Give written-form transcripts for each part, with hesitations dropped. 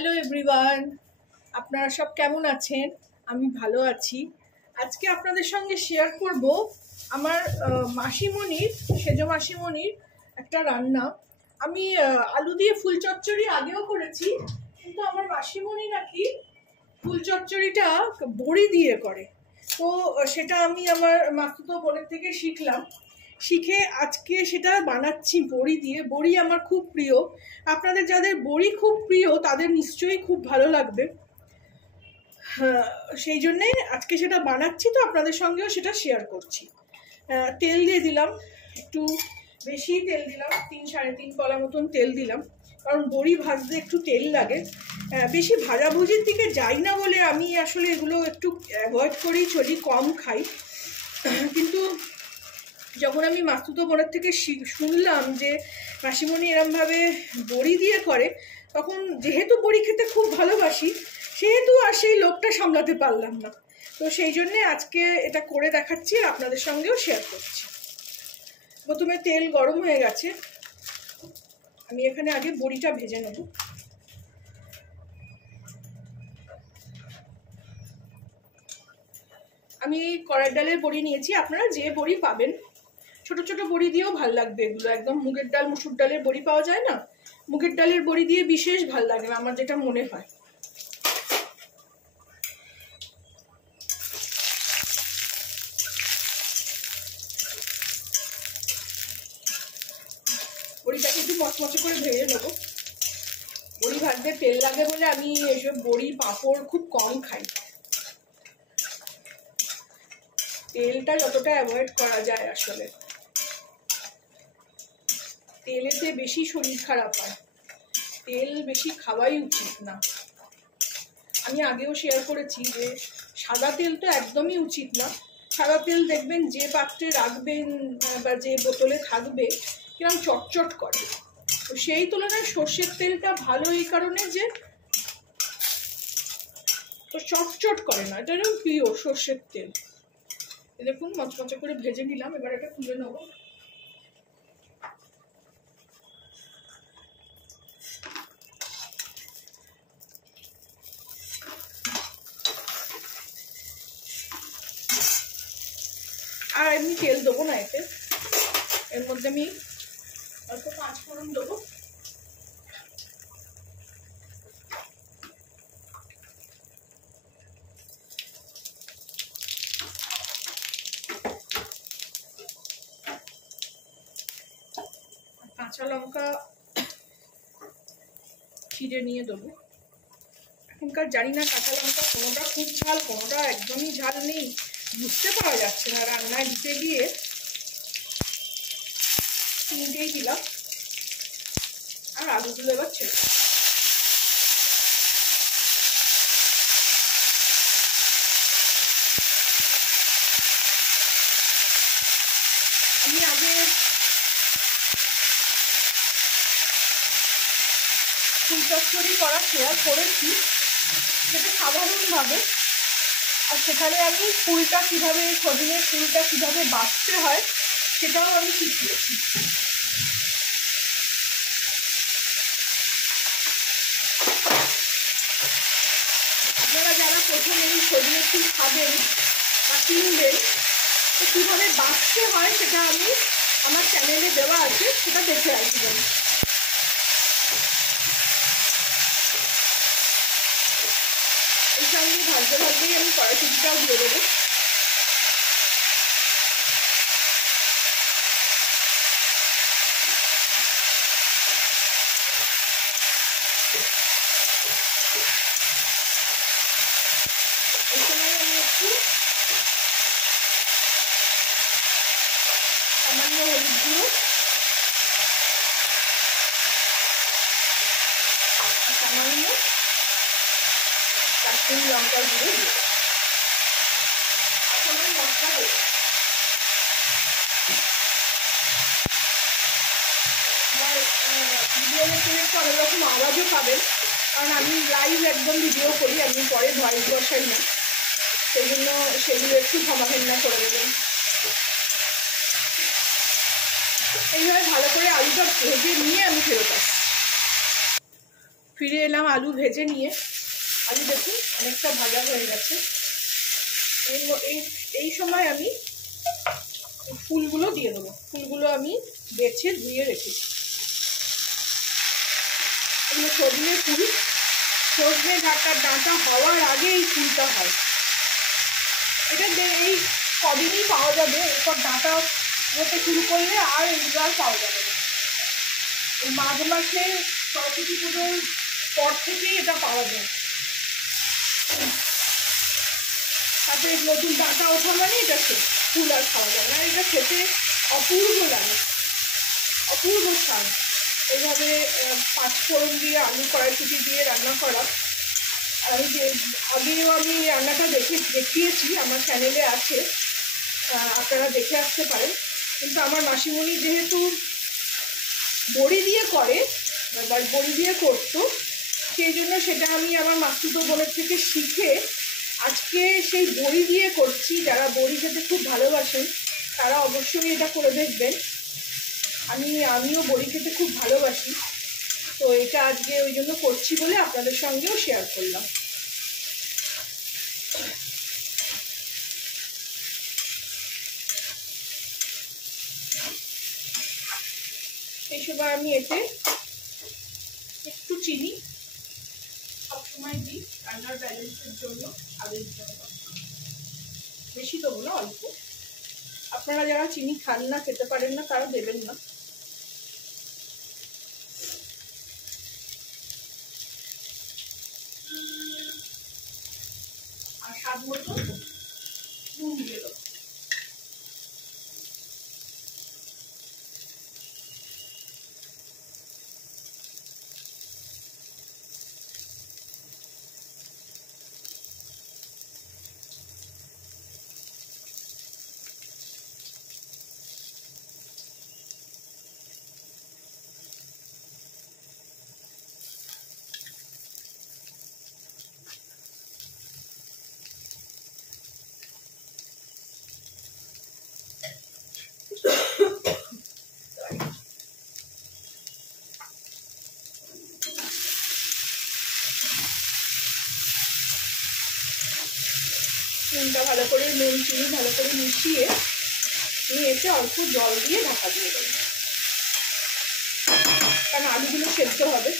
Hello everyone, আপনারা সব কেমন আছেন? আমি ভালো আছি। আজকে আপনাদের সঙ্গে শেয়ার করব আমার মাসিমণির, সেজ মাসিমণির একটা রান্না। আমি আলু দিয়ে ফুল চচ্চড়ি আগেও করেছি, কিন্তু আমার মাসিমণি নাকি ফুল চচ্চড়িটা বড়ি দিয়ে করে। তো সেটা আমি আমার মাসুতো বোনের থেকে শিখলাম। শিখে আজকে সেটা বানাচ্ছি বড়ি দিয়ে। বড়ি আমার খুব প্রিয়। আপনাদের যাদের বড়ি খুব প্রিয় তাদের নিশ্চয়ই খুব ভালো লাগবে। সেই জন্যে আজকে সেটা বানাচ্ছি, তো আপনাদের সঙ্গেও সেটা শেয়ার করছি। তেল দিয়ে দিলাম, একটু বেশি তেল দিলাম, 3-3.5 কলা মতন তেল দিলাম, কারণ বড়ি ভাজতে একটু তেল লাগে। বেশি ভাজাভুজির দিকে যাই না বলে আমি আসলে এগুলো একটু অ্যাভয়েড করেই চলি, কম খাই। কিন্তু যখন আমি মাসুতো বোনের থেকে শুনলাম যে মাসিমণি এরমভাবে বড়ি দিয়ে করে, তখন যেহেতু বড়ি খেতে খুব ভালোবাসি, সেহেতু আর সেই লোকটা সামলাতে পারলাম না। তো সেই জন্যে আজকে এটা করে দেখাচ্ছি আর আপনাদের সঙ্গেও শেয়ার করছি। প্রথমে তেল গরম হয়ে গেছে, আমি এখানে আগে বড়িটা ভেজে নেব। আমি কড়াই ডালের বড়ি নিয়েছি, আপনারা যে বড়ি পাবেন, ছোট ছোট বড়ি দিয়েও ভাল লাগবে এগুলো। একদম মুগের ডাল মুসুর ডালের বড়ি পাওয়া যায় না, মুগের ডালের বড়ি দিয়ে বিশেষ ভাল লাগে আমার যেটা মনে হয়। বড়িটাকে একটু মচমচে করে ভেজে নেবো। বড়ি ভাজতে তেল লাগে বলে আমি এইসব বড়ি পাঁপড় খুব কম খাই। তেলটা যতটা অ্যাভয়েড করা যায়, আসলে তেলেতে বেশি শরীর খারাপ হয়, তেল বেশি খাওয়াই উচিত না। আমি আগেও শেয়ার করেছি যে সাদা তেল তো একদমই উচিত না। সাদা তেল দেখবেন যে পাত্রে রাখবেন বা যে বোতলে থাকবে কিরকম চটচট করে, তো সেই তুলনায় সর্ষের তেলটা ভালো এই কারণে যে চটচট করে না, এটা পিওর সর্ষের তেল। দেখুন মচমচে করে ভেজে নিলাম, এবার এটা তুলে নেব। আর এমনি তেল দেবো না এতে, এর মধ্যে আমি অল্প 5 ফোড়ন দেবো। কাঁচা লঙ্কা চিড়ে নিয়ে দেবো। এখনকার জানি না কাঁচা লঙ্কা কোনোটা খুব ঝাল, কোনোটা একদমই ঝাল নেই, বুঝতে পারা যাচ্ছে না। রান্নায় দিতে গিয়ে 3টেই দিলাম, আর আলুগুলো এবার ছেড়ে আমি আগে ফুল চচ্চড়ি করা শেয়ার করেছি, সেটা সাধারণভাবে। আর সেখানে আমি ফুলটা কীভাবে, সজনের ফুলটা কীভাবে বাছতে হয় সেটাও আমি শিখিয়েছি। আপনারা যারা প্রথম এই সজনের ফুল খাবেন বা কিনবেন, তো কীভাবে বাছতে হয় সেটা আমি আমার চ্যানেলে দেওয়া আছে, সেটা দেখে আসবেন। এই সঙ্গে ভাজতে ভাজতেই আমি কড়াইশুঁটিটাও দিয়ে দেবো। এই সময় আমি একটু সামান্য হলুদ গুঁড়ো আর সামান্য কাশ্মীরি লঙ্কার গুঁড়ো দিয়ে আসলে মশলা দেবো। আমার ভিডিও দেখতে দেখতে অনেক রকম আওয়াজও পাবেন, কারণ আমি লাইভ একদম ভিডিও করি, আমি পরে ভয়েস বসাই না, সেই জন্য সেগুলো একটু ক্ষমাঘেন্না করে দেবেন। এইভাবে ভালো করে আলুটা ভেজে নিয়ে আমি ফেরত আসি। ফিরে এলাম আলু ভেজে নিয়ে। আলু দেখুন অনেকটা ভাজা হয়ে গেছে। এই সময় আমি ফুলগুলো দিয়ে দেবো। ফুলগুলো আমি বেছে ধুয়ে রেখেছি। এগুলো সজনে ফুল। সজনে ডাঁটা হওয়ার আগে এই ফুলটা হয়। এটা এই কদিনই পাওয়া যাবে, এরপর ডাঁটা হতে শুরু করলে আর এগুলো আর পাওয়া যাবে না। এই মাঘ মাসে সরস্বতী পুজোর পর থেকেই এটা পাওয়া যায়। তাতে নতুন ডাঁটা ওঠা মানে এটা ফুল আর খাওয়া যায় না। এটা খেতে অপূর্ব লাগে, অপূর্ব স্বাদ। এইভাবে 5 ফোড়ন দিয়ে আলু কড়াইশুঁটি দিয়ে রান্না করা। আমি আগেও আমি রান্নাটা দেখিয়েছি, আমার চ্যানেলে আছে, আপনারা দেখে আসতে পারেন। কিন্তু আমার মাসিমণি যেহেতু বড়ি দিয়ে করে বা বড়ি দিয়ে করতো, সেই জন্য সেটা আমি আমার মাসতুতো বোনের থেকে শিখে আজকে সেই বড়ি দিয়ে করছি। যারা বড়ি খেতে খুব ভালোবাসেন তারা অবশ্যই এটা করে দেখবেন। আমিও বড়ি খেতে খুব ভালোবাসি, তো এটা আজকে ওই জন্য করছি বলে আপনাদের সঙ্গেও শেয়ার করলাম। এই সময় আমি এতে একটু চিনি সবসময় দিই রান্নার ব্যালেন্সের জন্য, স্বাদের জন্য। বেশি দেবো না, অল্প। আপনারা যারা চিনি খান না, খেতে পারেন না, তারা দেবেন না। আর স্বাদ মতো নুন দিয়ে দেবো। নুনটা ভালো করে, নুন চিনি ভালো করে মিশিয়ে আমি এতে অল্প জল দিয়ে ঢাকা দিয়ে দেবো, কারণ আলুগুলো সেদ্ধ হবে।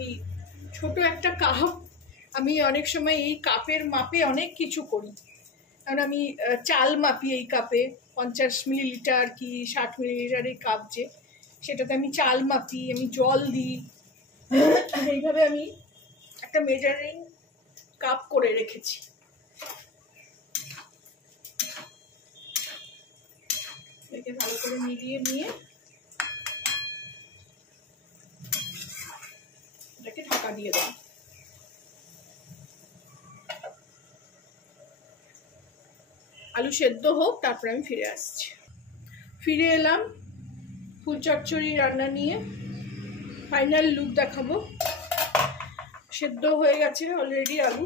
এই ছোট একটা কাপ, আমি অনেক সময় এই কাপের মাপে অনেক কিছু করি। কারণ আমি চাল মাপি এই কাপে, 50 মিলিলিটার কি 60 মিলিলিটার এই কাপ যে, সেটাতে আমি চাল মাপি, আমি জল দিই। এইভাবে আমি একটা মেজারিং কাপ করে রেখেছি। এটাকে ভালো করে মিলিয়ে নিয়ে এটাকে ঢাকা দিয়ে দেব। আলু সেদ্ধ হোক, তারপরে আমি ফিরে আসছি। ফিরে এলাম ফুল চচ্চড়ি রান্না নিয়ে। ফাইনাল লুক দেখাবো। সেদ্ধ হয়ে গেছে অলরেডি আলু।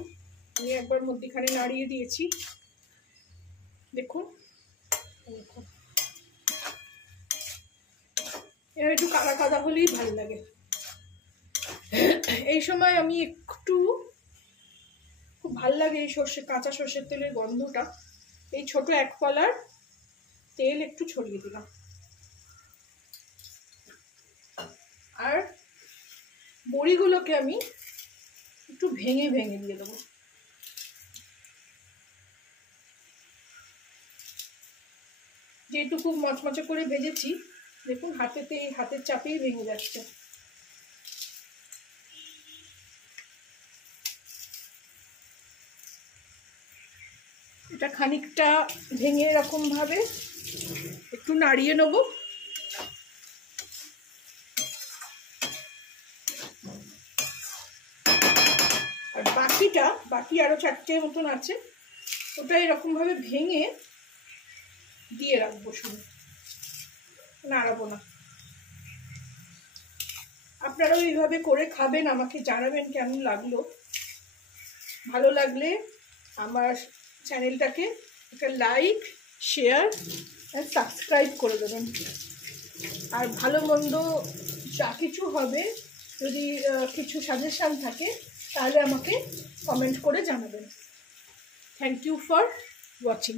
আমি একবার মধ্যিখানে নাড়িয়ে দিয়েছি, দেখুন। এবার একটু কাদা কাদা হলেই ভালো লাগে। এই সময় আমি একটু, খুব ভাল লাগে এই কাঁচা সর্ষের তেলের গন্ধটা। এই ছোট 1 কলার তেল একটু ছড়িয়ে দিলাম, আর বড়িগুলোকে আমি একটু ভেঙে ভেঙে দিয়ে দেবো। যেটুকু মচমচে করে ভেজেছি, দেখুন হাতের চাপেই ভেঙে যাচ্ছে। এটা খানিকটা ভেঙে এরকম ভাবে একটু নাড়িয়ে নেব। আর বাকি আরো 4টে মতন আছে, ওটা এরকম ভাবে ভেঙে দিয়ে রাখবো, শুধু নাড়াবো না। আপনারাও এইভাবে করে খাবেন, আমাকে জানাবেন কেমন লাগলো। ভালো লাগলে আমার চ্যানেলটাকে একটা লাইক, শেয়ার আর সাবস্ক্রাইব করে দেবেন। আর ভালো মন্দ যা কিছু হবে, যদি কিছু সাজেশান থাকে তাহলে আমাকে কমেন্ট করে জানাবেন। Thank you for watching.